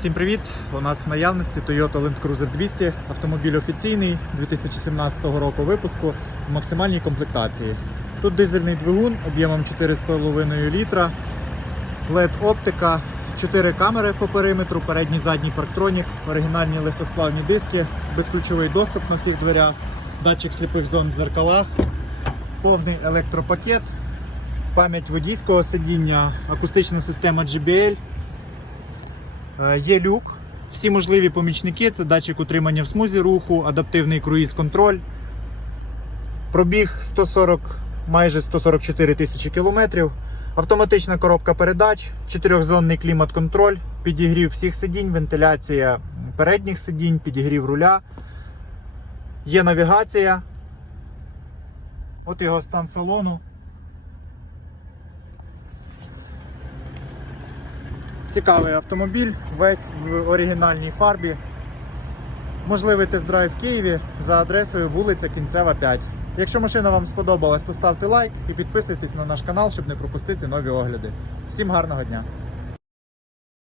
Всім привіт! У нас в наявності Toyota Land Cruiser 200, автомобіль офіційний 2017 року випуску в максимальній комплектації. Тут дизельний двигун об'ємом 4,5 літра, LED оптика, 4 камери по периметру, передній задній парктронік, оригінальні легкосплавні диски, безключовий доступ на всіх дверях, датчик сліпих зон в зеркалах, повний електропакет, пам'ять водійського сидіння, акустична система JBL. Е, Є люк, всі можливі помічники це датчик утримання в смузі руху, адаптивний круїз-контроль. Пробіг 140, майже 144 тисячі кілометрів. Автоматична коробка передач, чотирьохзонний клімат-контроль, підігрів всіх сидінь, вентиляція передніх сидінь, підігрів руля. Є навігація. От його стан салону. Цікавий автомобіль, весь в оригінальній фарбі. Можливий тест-драйв в Києві за адресою вулиця Кінцева 5. Якщо машина вам сподобалась, то ставте лайк і підписуйтесь на наш канал, щоб не пропустити нові огляди. Всім гарного дня!